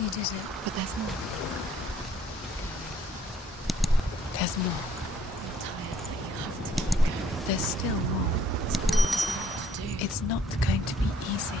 You did it, but there's more. There's more. I'm tired, but you have to keep going. There's still more. There's always more to do. It's not going to be easy.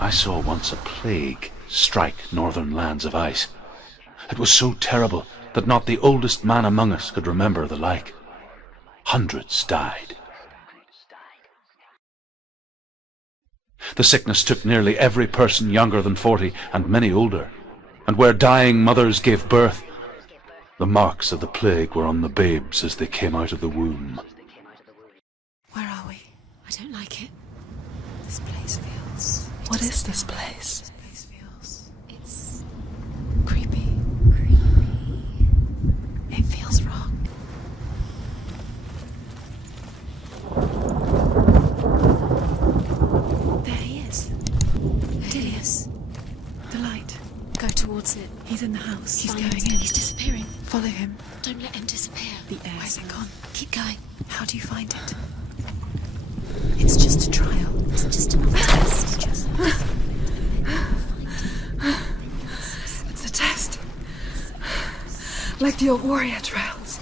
I saw once a plague strike northern lands of ice. It was so terrible that not the oldest man among us could remember the like. Hundreds died. The sickness took nearly every person younger than 40 and many older, and where dying mothers gave birth, the marks of the plague were on the babes as they came out of the womb. Where are we? I don't like it. This place feels... What is this place? This place feels... It's... creepy. It feels wrong. There he is. Dilius. The light. Go towards it. He's in the house. He's Find going him. in. He's disappearing. Follow him. Don't let him disappear. The air. Where's it gone? Keep going. How do you find it? It's just a trial. It's just another test. Just It's a test. Like the old warrior trials.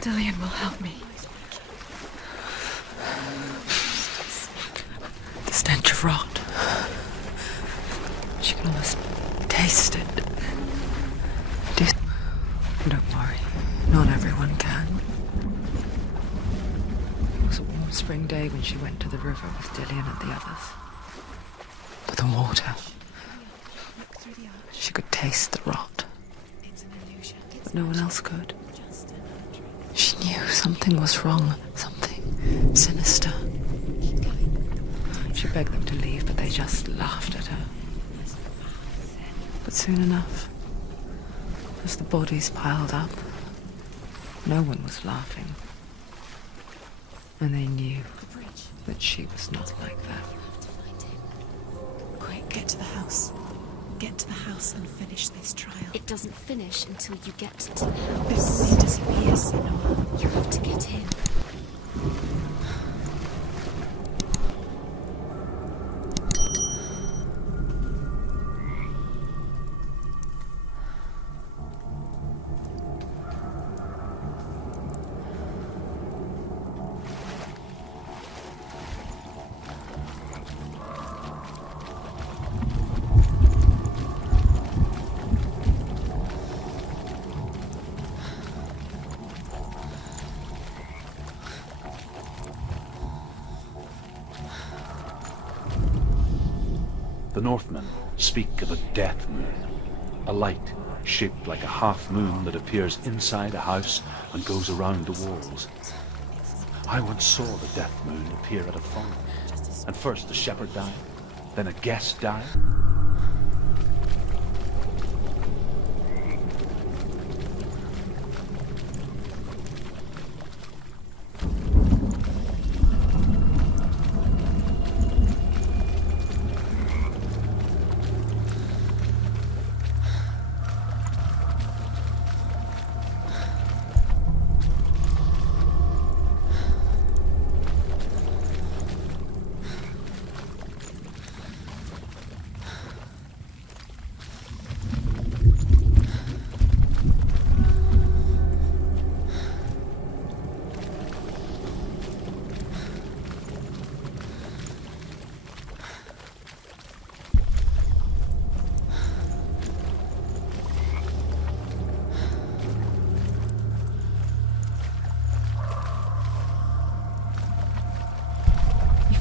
Dillian will help me. The stench of rot. She can almost taste it. Don't worry, not everyone can. It was a warm spring day when she went to the river with Dillian and the others. But the water, she could taste the rot. But no one else could. She knew something was wrong, something sinister. She begged them to leave, but they just laughed at her. But soon enough, as the bodies piled up, no one was laughing. And they knew that she was not like that. Quick, get to the house. Get to the house and finish this trial. It doesn't finish until you get to the house. Before he disappears, Senua. You have to get in. The Northmen speak of a death moon, a light shaped like a half moon that appears inside a house and goes around the walls. I once saw the death moon appear at a farm, and first a shepherd died, then a guest died.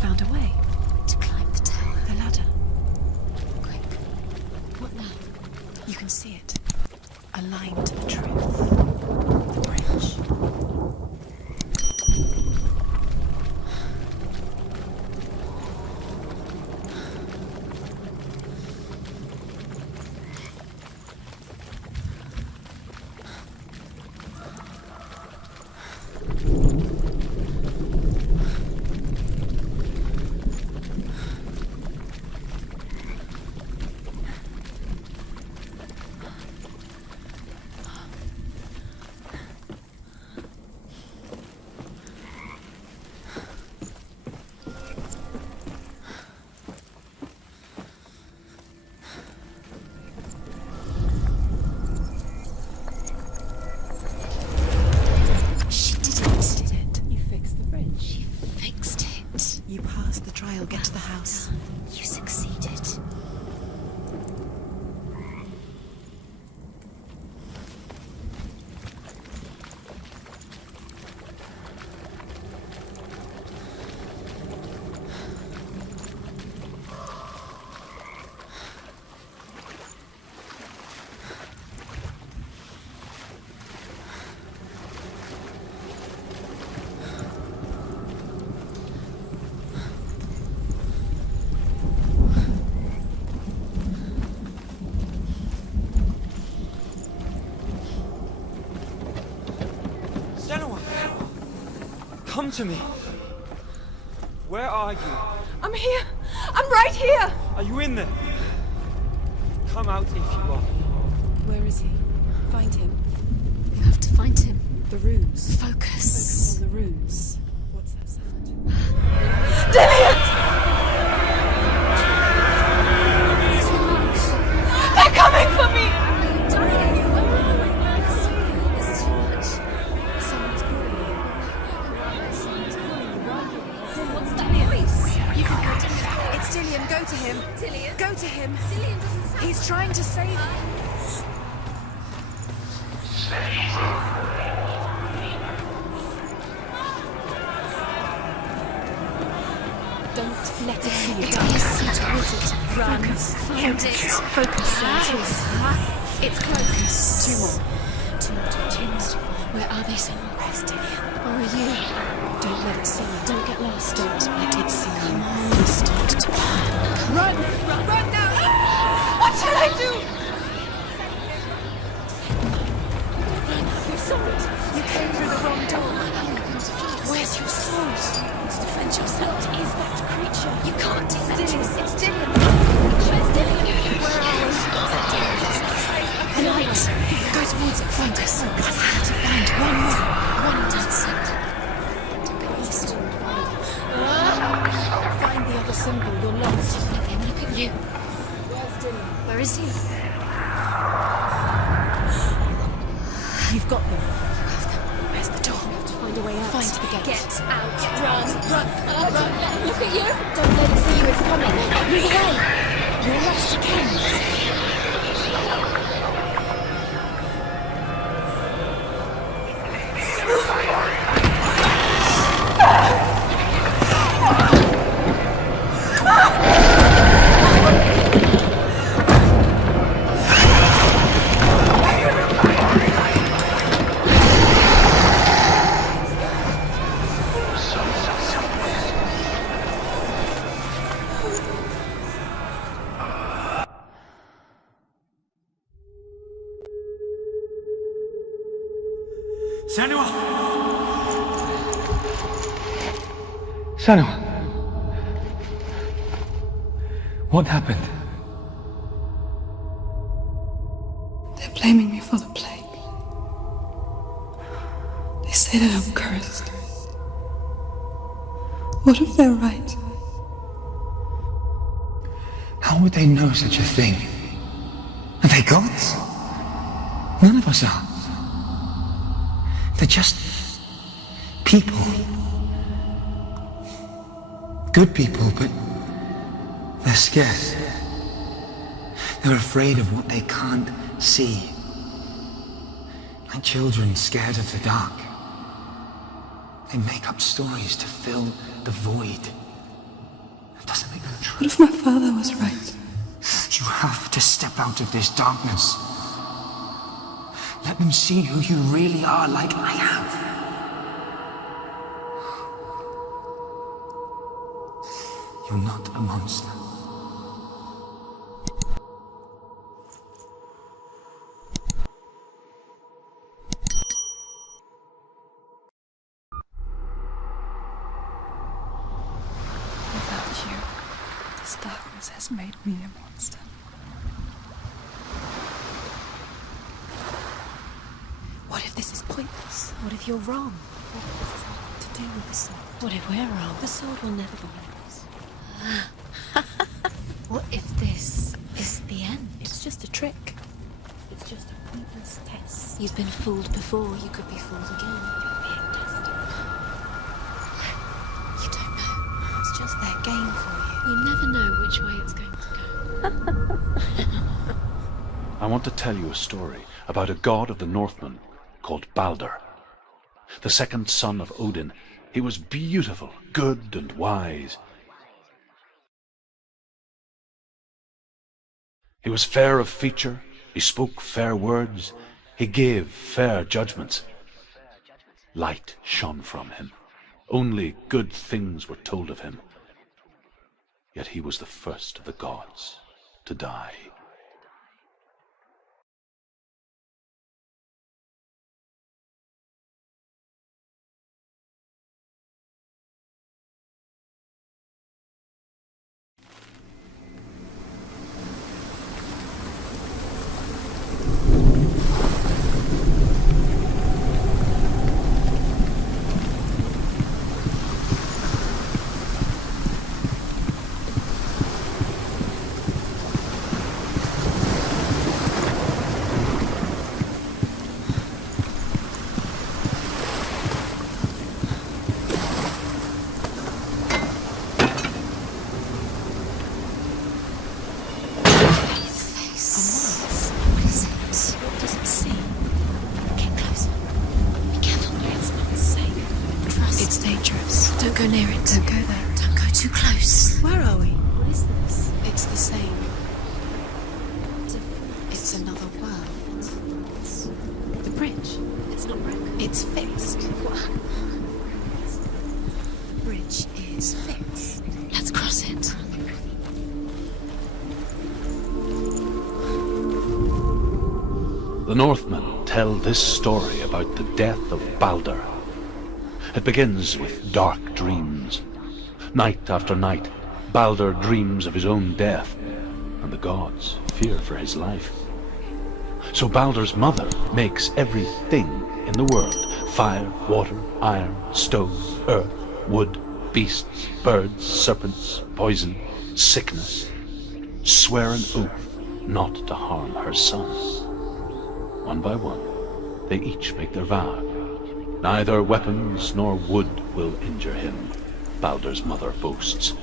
Found a way To climb the tower. the ladder. Quick. What now? You can see it. A line to the truth. The bridge. Come to me. Where are you? I'm here. I'm right here. Are you in there? Come out if you are. Where is he? Find him. You have to find him. The runes. Focus. On the runes. What's that sound? Dillian! It's too much. They're coming for me! It's too much. Someone's calling you. Someone's calling you. What's that voice? You can go to him. It's Dillian. Go to him. Dillian? Go to him. Dillian doesn't sound... He's trying to save you. Don't let it see you. It is. Towards it. Run. Focus. Find it. Focus. It's close. Two more. Two more. Where are they? Where's Dillian? Where are you? Don't let it see you. Don't get lost. Don't let it see you. Come on. You start to plan. Run! Run now! What shall I do? Run! You saw it! You came through the wrong door. Where's your sword? To defend yourself. What is that creature? You can't defend yourself. It's Dillian. Where's Dillian? Where are we? A light. Go towards it. Find us. I have to find one more. One dancer. Don't get lost. Find the other symbol. You're lost. Okay, I'm gonna pick you. Where's Dillian? Where is he? You've got them. Where's the door? You have to find a way out. Find the gate. Get out. Run. Run. Don't let him look at you. Don't let it see you. It's coming. Move away. You're lost again. Senua! Senua! What happened? They're blaming me for the plague. They say that I'm cursed. What if they're right? How would they know such a thing? Are they gods? None of us are. They're just people. Good people, but they're scared. They're afraid of what they can't see. Like children scared of the dark. They make up stories to fill the void. That doesn't make them true. What if my father was right? You have to step out of this darkness. Let them see who you really are, like I have. You're not a monster. Without you, this darkness has made me a monster. What if this is pointless? What if you're wrong? What if this has nothing to do with the sword? What if we're wrong? The sword will never be yours. What if this is the end? It's just a trick. It's just a pointless test. You've been fooled before, you could be fooled again. You're being tested. You don't know. It's just their game for you. You never know which way it's going to go. I want to tell you a story about a god of the Northmen called Balder. The second son of Odin. He was beautiful, good and wise. He was fair of feature, he spoke fair words, he gave fair judgments. Light shone from him. Only good things were told of him. Yet he was the first of the gods to die. bridge. It's not broken. It's fixed. What? The bridge is fixed. Let's cross it. The Northmen tell this story about the death of Baldur. It begins with dark dreams. Night after night, Baldur dreams of his own death, and the gods fear for his life. So Baldur's mother makes everything in the world: fire, water, iron, stone, earth, wood, beasts, birds, serpents, poison, sickness, swear an oath not to harm her son. One by one, they each make their vow. Neither weapons nor wood will injure him, Baldur's mother boasts.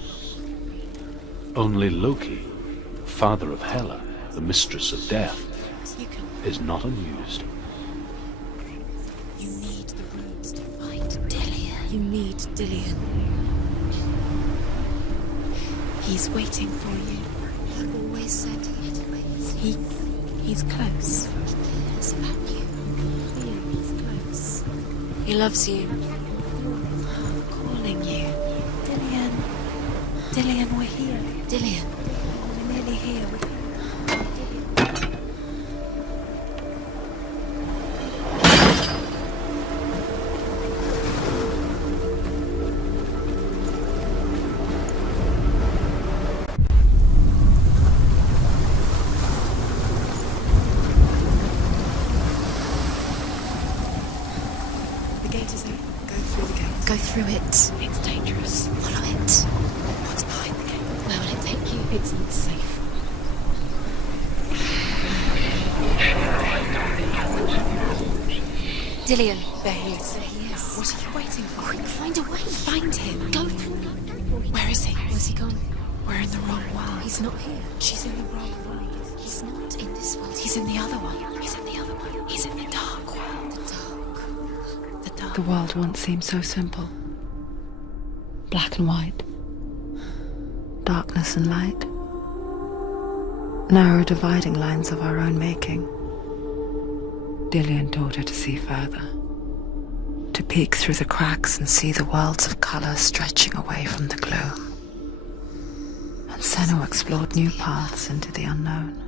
Only Loki, father of Hela, the mistress of death, is not amused. You need the runes to find Dillion. You need Dillion. He's waiting for you. He always said he'd wait. He's close. He cares about you. He's close. He loves you. I'm calling you. Dillion. Dillion, we're here. Dillion. We're nearly here. The gate is open. Go through the gate. Go through it. It's dangerous. Follow it. What's behind the gate? Where will it take you? It's not safe. Dillion. There he is. There he is. What are you waiting for? Quick, find a way. Find him. Go. Where is he? Where's he gone? We're in the wrong world. He's not here. She's in the wrong world. He's not in this world. He's in the other one. He's in the other one. He's in the dark world. The dark. The dark. The world once seemed so simple. Black and white. Darkness and light. Narrow dividing lines of our own making. Dillion taught her to see further. To peek through the cracks and see the worlds of colour stretching away from the gloom. And Senua explored new paths into the unknown.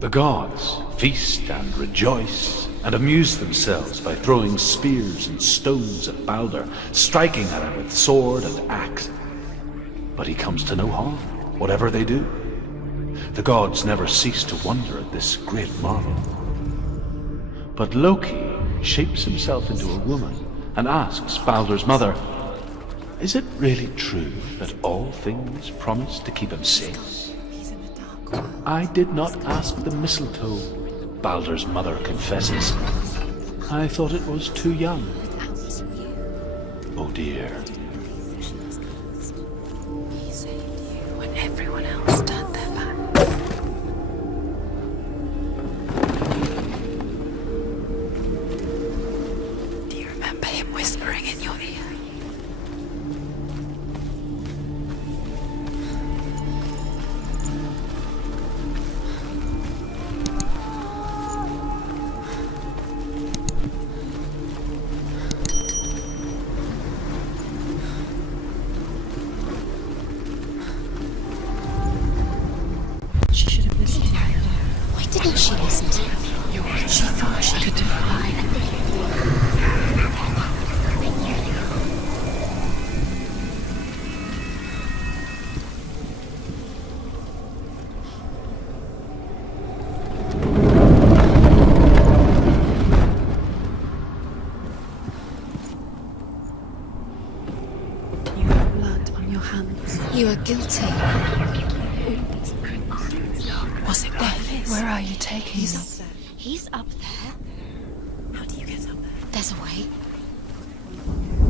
The gods feast and rejoice and amuse themselves by throwing spears and stones at Baldur, striking at him with sword and axe. But he comes to no harm, whatever they do. The gods never cease to wonder at this great marvel. But Loki shapes himself into a woman and asks Baldur's mother, "Is it really true that all things promise to keep him safe?" He's in the dark world. "I did not ask the mistletoe," Baldur's mother confesses. "I thought it was too young." Oh dear. He saved you. When everyone else turned their back. Do you remember him whispering in your ear? She should have listened to him. Why didn't she listen to him? She thought she could defy. You have blood on your hands. You are guilty. Was it worth it? Where are you taking He's me? up there. He's up there. How do you get up there? There's a way.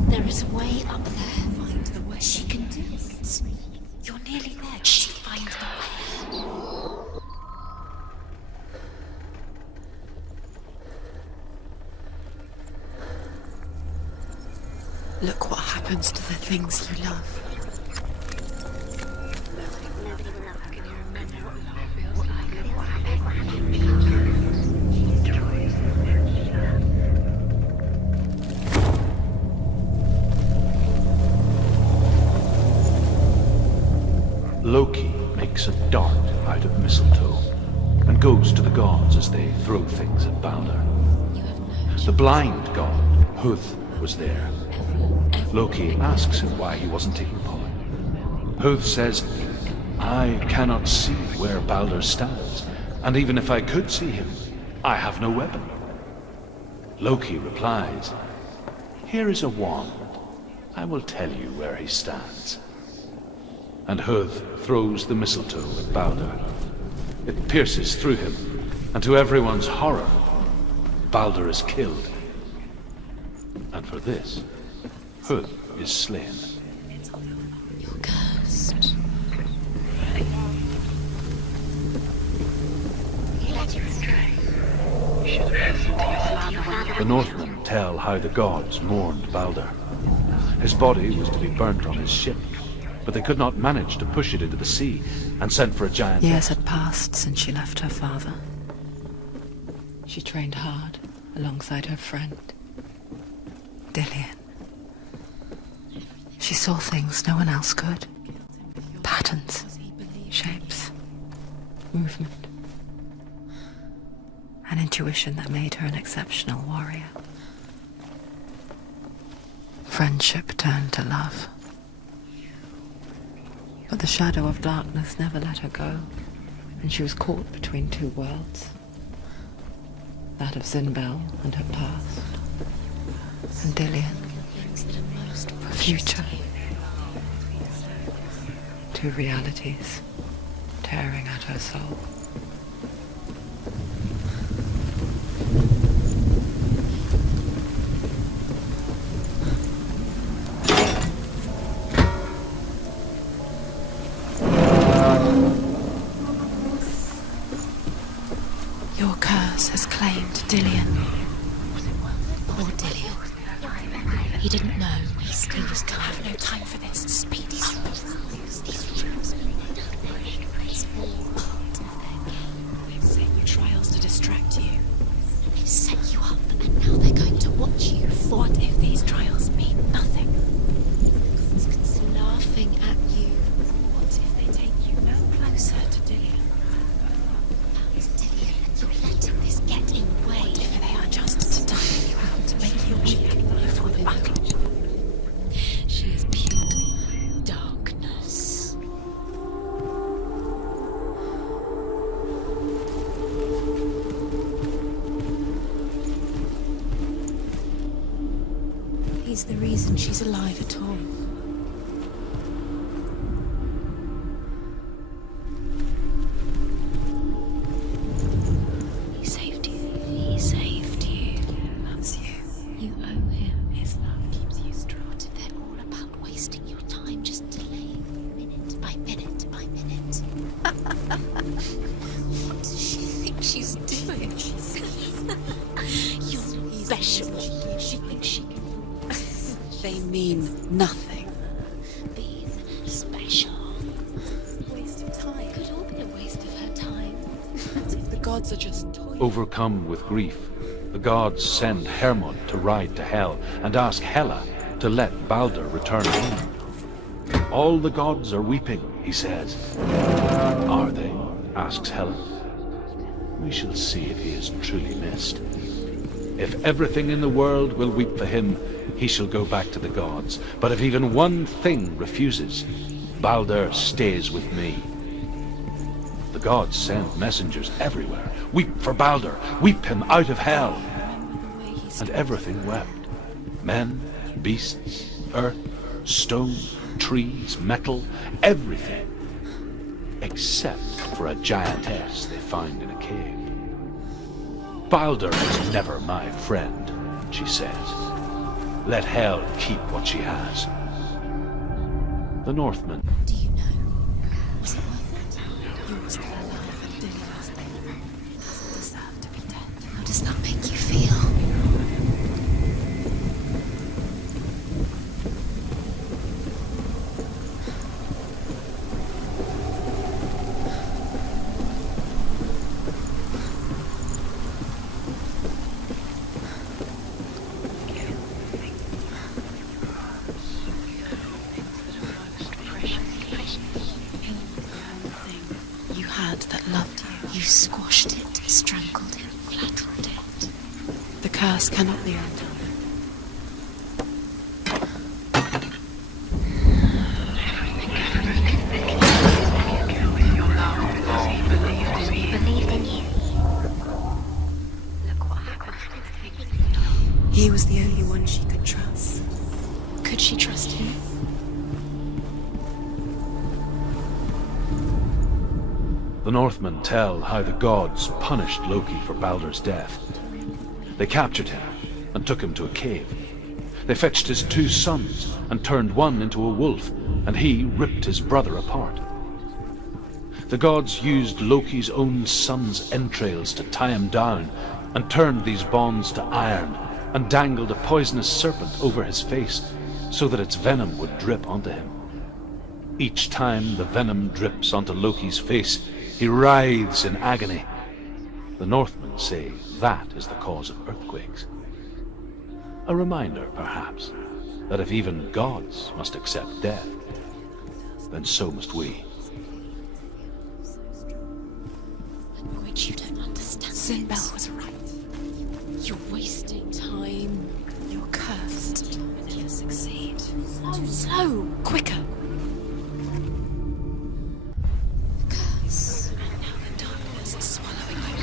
There is a way up there. Find the way. She can do it. You're nearly there. She find the way. Look what happens to the things you love. Nobody will ever can remember what love feels like. mistletoe and goes to the gods as they throw things at Balder. The blind god, Huth, was there. Loki asks him why he wasn't taking part. Huth says, I cannot see where Balder stands, and even if I could see him, I have no weapon. Loki replies, here is a wand. I will tell you where he stands. And Huth throws the mistletoe at Balder. It pierces through him, and to everyone's horror, Balder is killed. And for this, Huth is slain. You're cursed. The Northmen tell how the gods mourned Balder. His body was to be burnt on his ship, but they could not manage to push it into the sea and sent for a giant. Years had passed since she left her father. She trained hard alongside her friend, Dillian. She saw things no one else could. Patterns, shapes, movement. An intuition that made her an exceptional warrior. Friendship turned to love. But the shadow of darkness never let her go, and she was caught between two worlds. That of Zinbel and her past, and Dillian, her future. Two realities tearing at her soul. Your curse has claimed Dillian. Poor Dillian. He didn't know. He was coming. I have no time for this. Speed. These rules. It's all part of their game. They've set you trials to distract you. They've set you up, and now they're going to watch you. What if these trials mean nothing? It's laughing at you. What if they take you no closer to Dillian? You're letting this get in the way. What if they are just to tire you out, to make you weak before the battle? She is pure darkness. He's the reason she's alive at all. He saved you. He saved you. Loves you. You owe him. His love keeps you strong. What if they're all about wasting your time, just delaying minute by minute by minute? What does she think she's doing? You're special. She thinks she can. They mean nothing. Being special. Waste of time. Could all be a waste of her time. What if the gods are just toys? Overcome with grief, the gods send Hermod to ride to Hell and ask Hela to let Balder return home. All the gods are weeping, he says. Are they? Asks Hela. We shall see if he is truly missed. If everything in the world will weep for him, he shall go back to the gods. But if even one thing refuses, Balder stays with me. The gods send messengers everywhere. Weep for Balder, weep him out of hell. And everything wept. Men, beasts, earth, stone, trees, metal, everything. Except for a giantess they find in a cave. Balder is never my friend, she says. Let Hel keep what she has. The Northmen. Do you know? Was it worth it? You're still alive and Dillian's dead. Doesn't deserve to be dead. How does that make you feel? squashed it, strangled it, flattened it. The curse cannot be undone. He was the only one she could trust. Could she trust him? The Northmen tell how the gods punished Loki for Baldur's death. They captured him and took him to a cave. They fetched his 2 sons and turned one into a wolf, and he ripped his brother apart. The gods used Loki's own son's entrails to tie him down and turned these bonds to iron and dangled a poisonous serpent over his face so that its venom would drip onto him. Each time the venom drips onto Loki's face, he writhes in agony. The Northmen say that is the cause of earthquakes. A reminder, perhaps, that if even gods must accept death, then so must we. Language you don't understand. Sinbel was right. You're wasting time. You're cursed. You'll never succeed. Slow, quicker. The curse. Now the darkness is swallowing you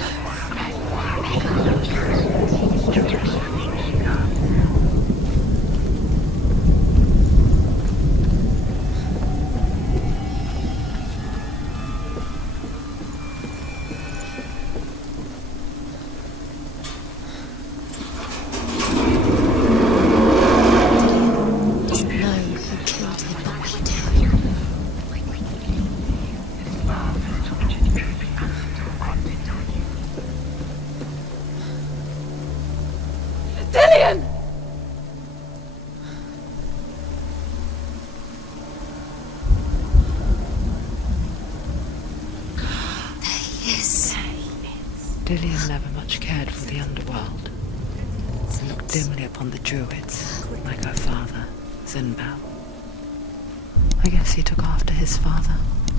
Dillion never much cared for the underworld. He looked dimly upon the druids, like her father, Sinbel. I guess he took after his father,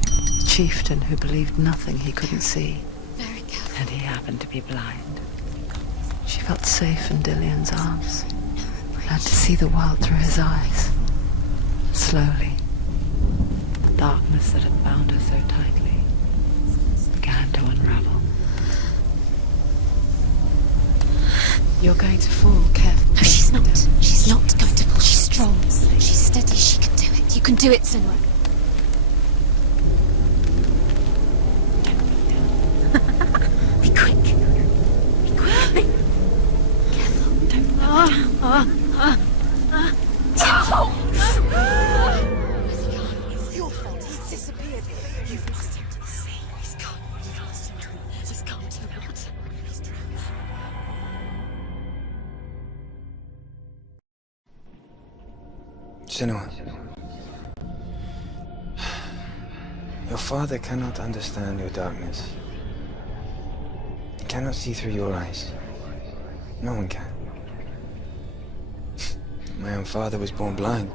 a chieftain who believed nothing he couldn't see, and he happened to be blind. She felt safe in Dillion's arms, learned to see the world through his eyes. Slowly, the darkness that had bound her so tightly began to unravel. You're going to fall, careful. No, she's not. She's not going to fall. She's strong. She's steady. She can do it. You can do it, Senua. Be quick. Be quick. Careful. Don't lower down. It's your fault. He's disappeared. You've lost him to the sea. He's gone. You've lost him to him. Just calm to the water. He's drowned. Senua, your father cannot understand your darkness. He cannot see through your eyes. No one can. My own father was born blind.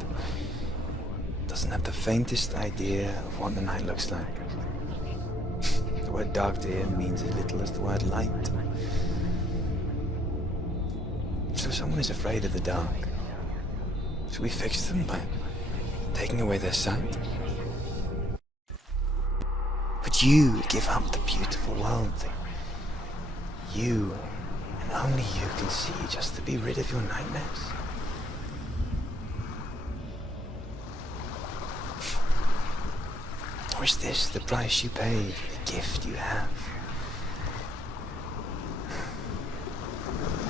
Doesn't have the faintest idea of what the night looks like. The word dark to him means as little as the word light. So someone is afraid of the dark. Should we fix them by taking away their sight? Would you give up the beautiful world that you, and only you, can see just to be rid of your nightmares? Or is this the price you pay for the gift you have?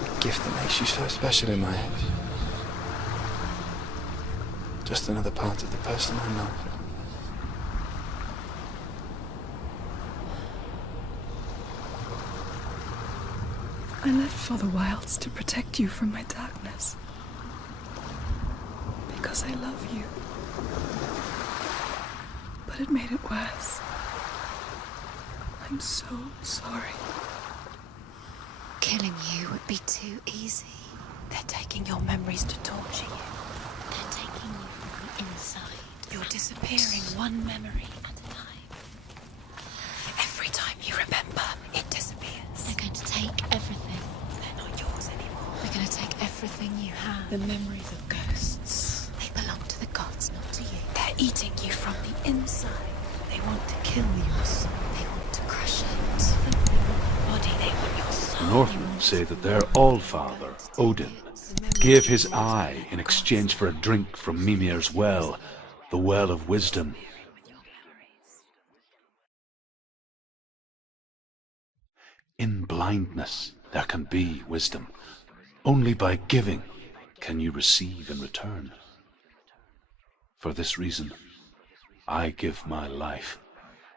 A gift that makes you so special in my eyes. Just another part of the person I love. I left for the wilds to protect you from my darkness. Because I love you. But it made it worse. I'm so sorry. Killing you would be too easy. They're taking your memories to torture you. They're taking you from the inside. You're disappearing one memory at a time. Every time you remember, it disappears. The memories of ghosts. They belong to the gods, not to you. They're eating you from the inside. They want to kill your soul. They want to crush it. They want your body. They want your soul. The Northmen say that their Allfather, Odin, gave his eye in exchange for a drink from Mimir's well, the well of wisdom. In blindness there can be wisdom. Only by giving can you receive in return. For this reason, I give my life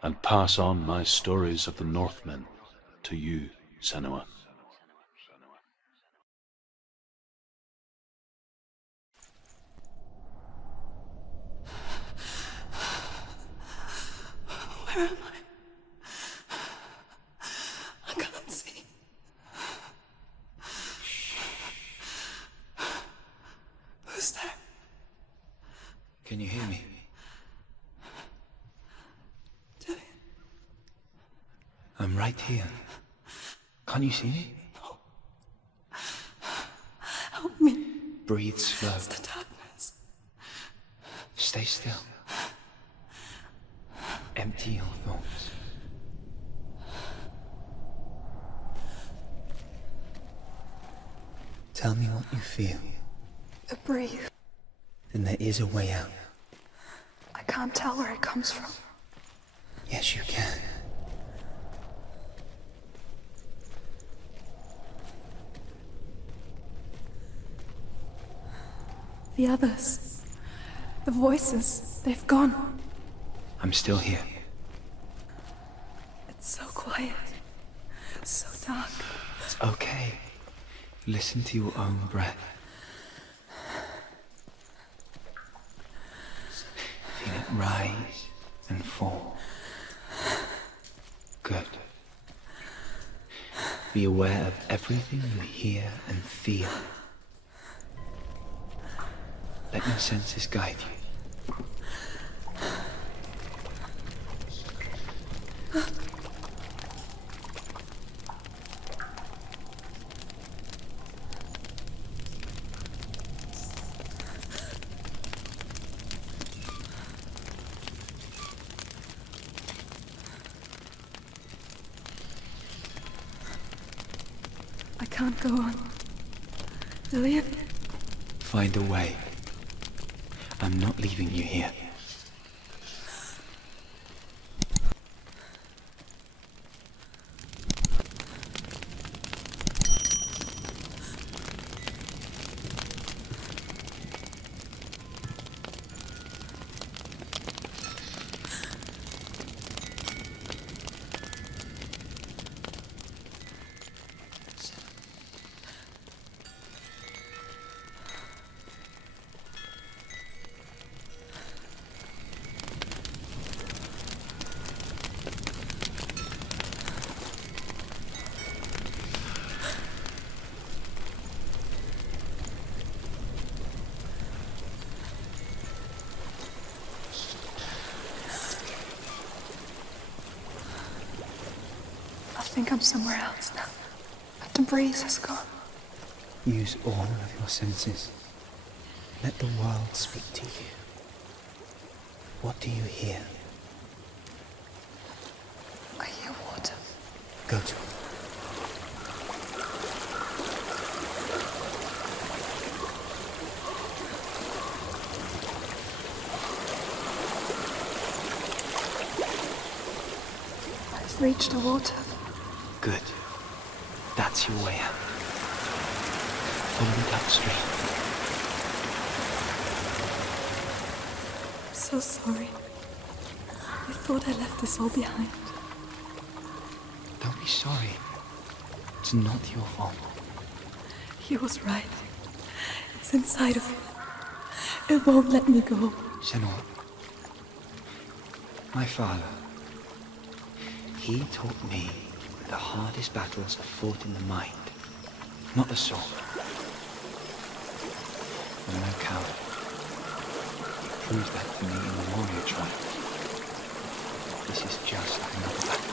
and pass on my stories of the Northmen to you, Senua. Where am I? I can't see. Who's there? Can you hear me? Dillian. I'm right here. Can't you see me? Help me. Breathe slow. It's the darkness. Stay still. Empty your thoughts. Tell me what you feel. The breathe. Then there is a way out. I can't tell where it comes from. Yes, you can. The others. The voices. They've gone. I'm still here. It's so quiet. So dark. It's okay. Listen to your own breath. Feel it rise and fall. Good. Be aware of everything you hear and feel. Let your senses guide you. I can't go on. Dillian? Find a way. I'm not leaving you here. I think I'm somewhere else now. But the breeze has gone. Use all of your senses. Let the world speak to you. What do you hear? I hear water. Go to it. I've reached the water. Good. That's your way out. Follow it upstream. I'm so sorry. I thought I left this all behind. Don't be sorry. It's not your fault. He was right. It's inside of me. It won't let me go. Senua, my father, he taught me that the hardest battles are fought in the mind, not the sword. I'm no coward. He proved that for me in the warrior trial. This is just another battle.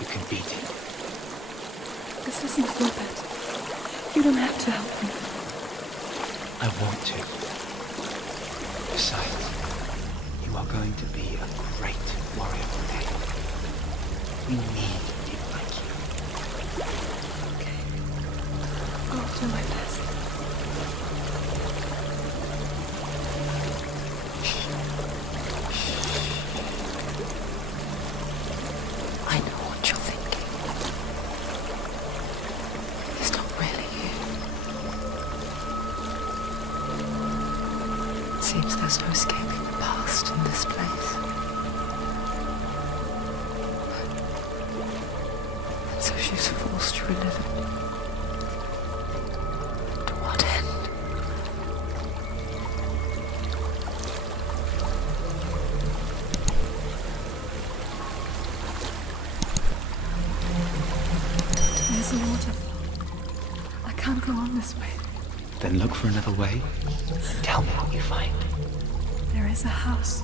You can beat it. This isn't your battle. You don't have to help me. I want to. Besides, you are going to be a great warrior one day. We need people like you. Okay. I'll do my best. I know what you're thinking. It's not really you. It seems there's no escaping the past in this place. And so she's forced to relive it. To what end? There's a waterfall. I can't go on this way. Then look for another way. Tell me what you find. There is a house.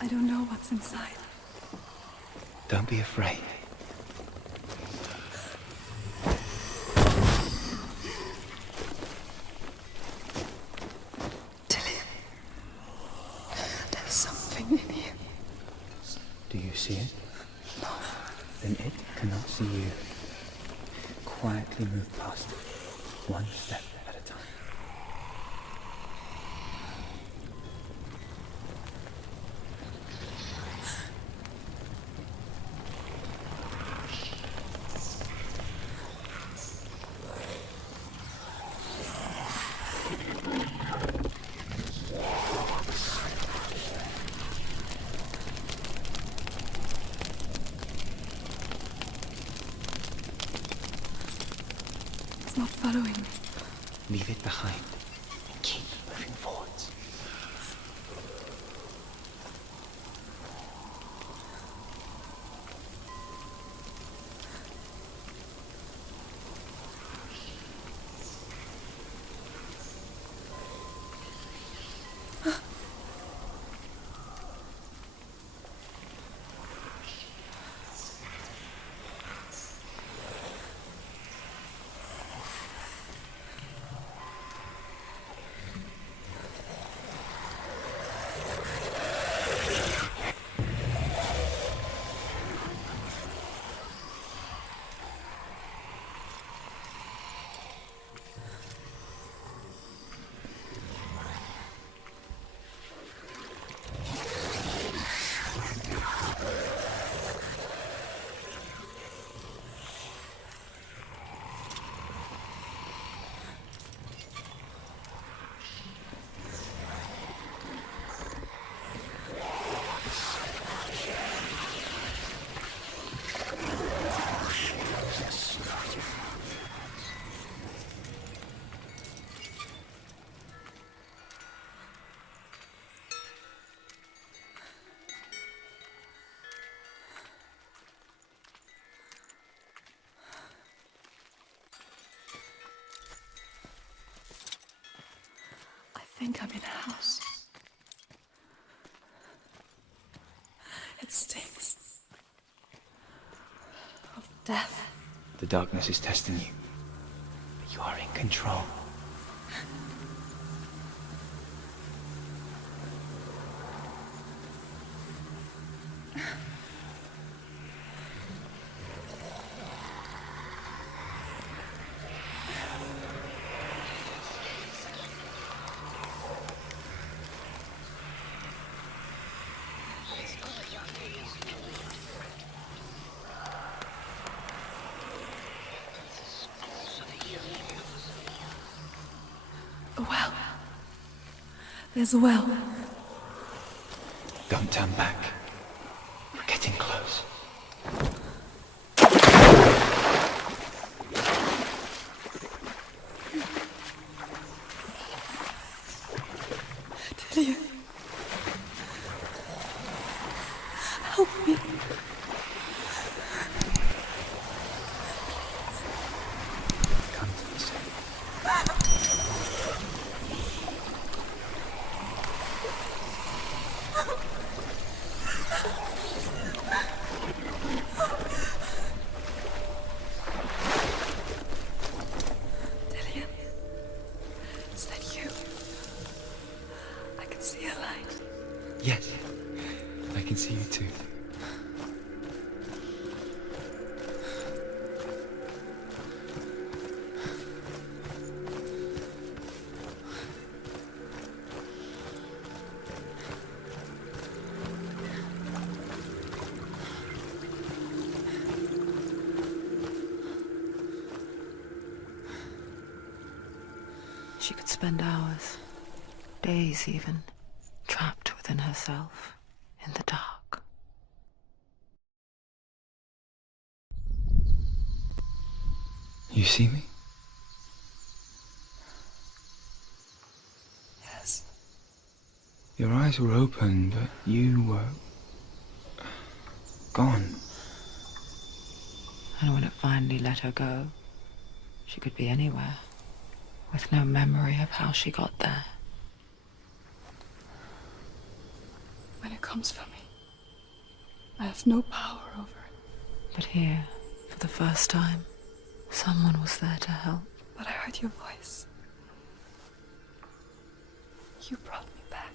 I don't know what's inside. Don't be afraid. There's something in here. Do you see it? No. Then it cannot see you. Quietly move past it, one step at a time. It's not following me. Leave it behind. Keep moving forwards. I think I'm in a house. It stinks of death. The darkness is testing you. But you are in control. A well. There's a well. Don't turn back. We're getting close. Delia. Help me. Yes, I can see you too. She could spend hours, days even, trapped within herself, in the dark. You see me? Yes. Your eyes were open, but you were gone. And when it finally let her go, she could be anywhere, with no memory of how she got there. When it comes for me, I have no power over it. But here, for the first time, someone was there to help. But I heard your voice. You brought me back.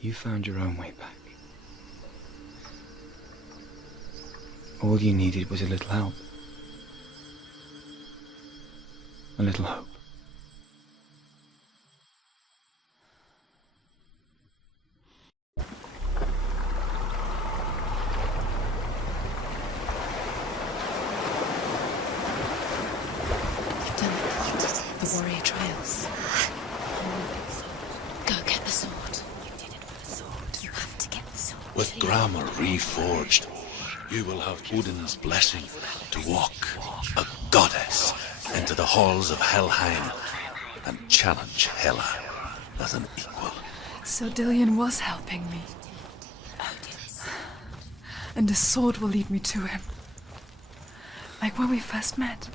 You found your own way back. All you needed was a little help. A little hope. You've done it. The warrior trials. Go get the sword. You did it for the sword. You have to get the sword. With grammar reforged, you will have Odin's blessing to walk, a goddess, into the halls of Helheim and challenge Hela as an equal. So Dillion was helping me. And the sword will lead me to him. Like when we first met.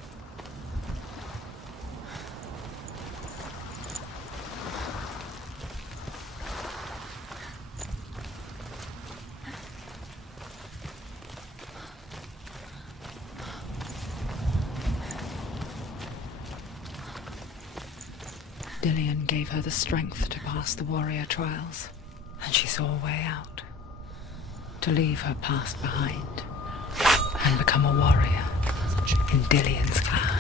Dillion gave her the strength to pass the warrior trials, and she saw a way out. To leave her past behind and become a warrior in Dillion's clan.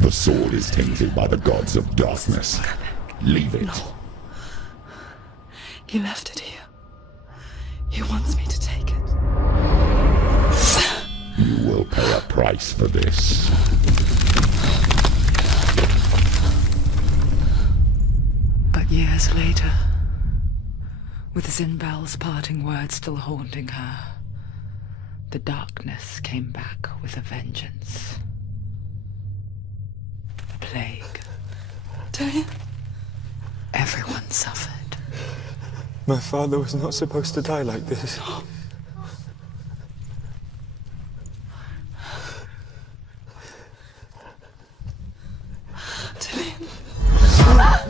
The sword is tainted by the gods of darkness. Leave it. No. He left it here. He wants me to take it. You will pay a price for this. But years later, with Zinbel's parting words still haunting her, the darkness came back with a vengeance. A plague. Dillion? Everyone suffered. My father was not supposed to die like this.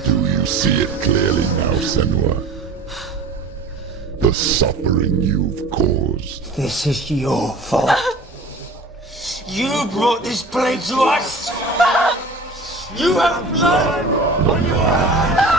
Do you see it clearly now, Senua? The suffering you've caused. This is your fault. You brought this plague to us! You have blood on your hands!